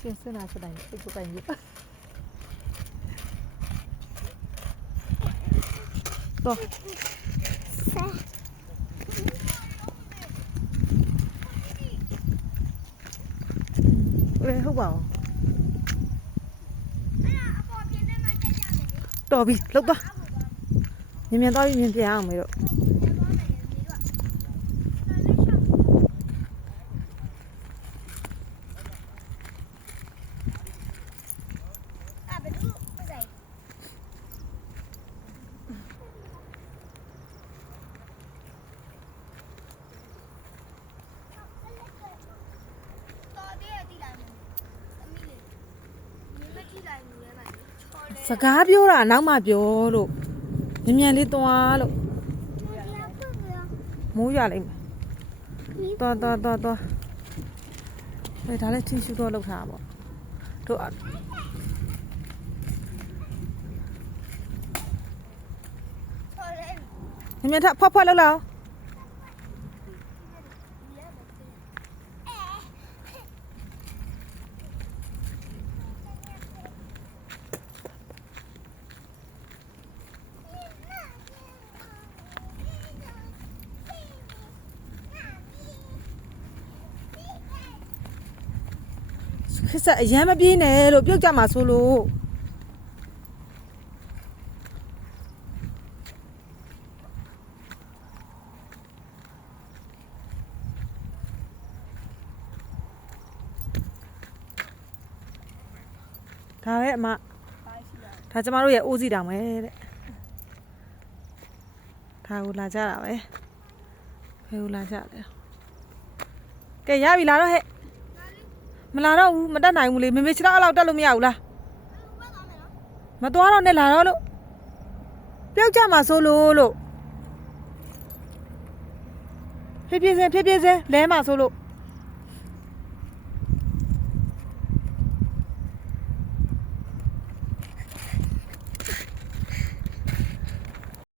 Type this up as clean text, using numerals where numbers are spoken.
就是拿出来，这不感觉。多。喂，好不好？တော်ပြီလောက်သွားမြင်မြင်သွားပြီးမြင်ပြန်အောင်မေတို့စကားပြောတာနောက်မှပြောလို့မြင်မြင်လေးသွားလို့မိုးရလိုက်မယ်သွားဘယ်ဒါလဲချင်းရှူတော့လောက်ထားပါပေါ့တို့မြင်မြင်ထဖွက်လောက်လောက်ခက်ဆက်အရမ်းမပြေးနဲ့လို့ပြုတ်ကြမှာဆိုလို့ဒါပဲအမဒါကျမတို့ရဲ့အိုးစီတောင်ပဲတဲ့ဒါကိုလာကြတာပဲဘယ်ကိုလာကြလဲကဲရပြီလာတော့ဟဲ့မလာတော့ဘူးမတက်နိုင်ဘူးလေမေမေခြေတော့အဲ့လောက်တက်လို့မရဘူးလားမသွားတော့နဲ့လာတော့လို့ပြုတ်ကြမှာဆိုလို့ဖြည်းဖြည်းစင်းလဲမှာဆိုလို့